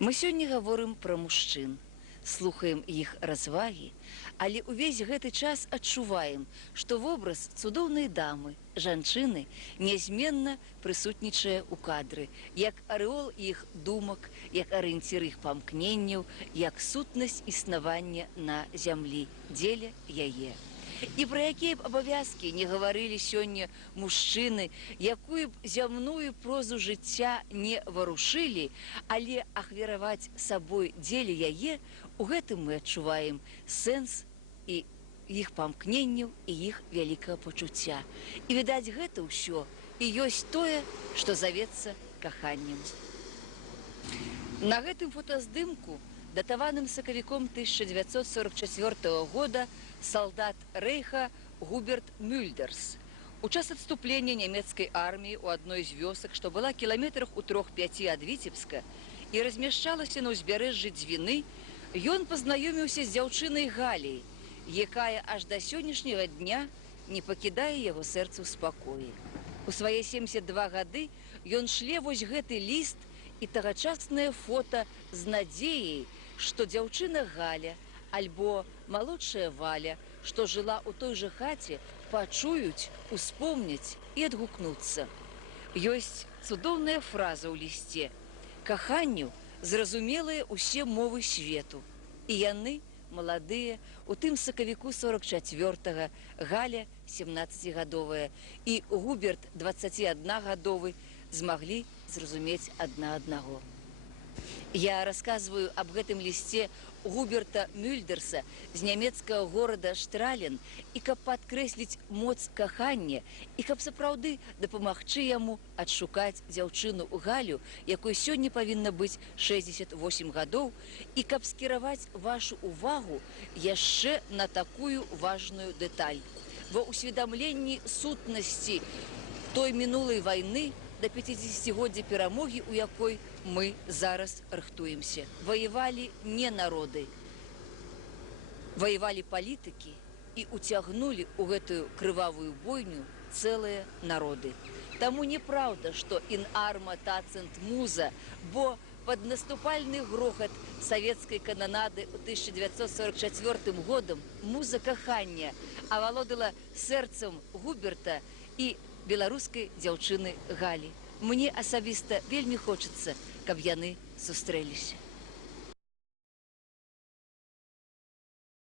Мы сёння гаворым пра мужчын, слухаем іх развагі, але ўвесь гэты час адчуваем, што вобраз цудоўнай дамы, жанчыны нязменна прысутнічае ў кадры, як арэол іх думак, як арыенцір іх памкненняў, як сутнасць існавання на зямлі, дзеля яе. І пра якія б абавязкі не гаварылі сёння мужчыны, якую б зямную прозу жыцця не варушылі, але ахвяраваць сабой дзеля яе, у гэтым мы адчуваем сэнс і іх памкненняў і іх вялікага пачуцця. І, відаць, гэта ўсё і ёсць тое, што завецца каханнем. На гэтым фотаздымку, датаваным сакавіком 1944 года, солдат Рейха Губерт Мюльдерс. У час адступлення нямецкай арміі ў адной з вёсак, што была кіламетрах у 3-5 ад Віцебска і размяшчалася на ўзбярэжжы Дзвіны, ён пазнаёміўся з дзяўчынай Галяй, якая аж да сённяшняга дня не пакідае яго сэрцу ў спакоі. У свае 72 гады ён шле вось гэты ліст і тагачаснае фота з надзеяй, што дзяўчына Галя альбо малодшая Валя, што жыла ў той жа хаце, пачуюць, успомняць і адгукнуцца. Ёсць цудоўная фраза ў лісце: «Каханню зразумелыя ўсе мовы свету». І яны, маладыя, у тым сакавіку 44-га, Галя 17-гадовая і Губерт 21-гадовы змаглі зразумець адна аднаго. Я расказваю аб гэтым лісце Губерта Мюльдерса з нямецкага горада Штрален, і каб падкрэсліць моц кахання, і каб сапраўды дапамагчы яму адшукаць дзяўчыну Галю, якой сёння павінна быць 68 гадоў, і каб скіраваць вашу увагу яшчэ на такую важную дэталь. Ва ўсведамленні сутнасці той мінулай вайны да 50-годдзя перамогі, у якой мы зараз рыхтуемся. Ваявалі не народы, ваявалі палітыкі і уцягнулі ў гэтую крывавую бойню цэлыя народы. Таму неправда, што ін арма тацент муза, бо пад наступальны грохат савецкай кананады ў 1944 годам муза кахання авалодала сэрцам Губерта і беларускай дзяўчыны Галі. Мне асабіста вельмі хочацца, каб яны сустрэліся.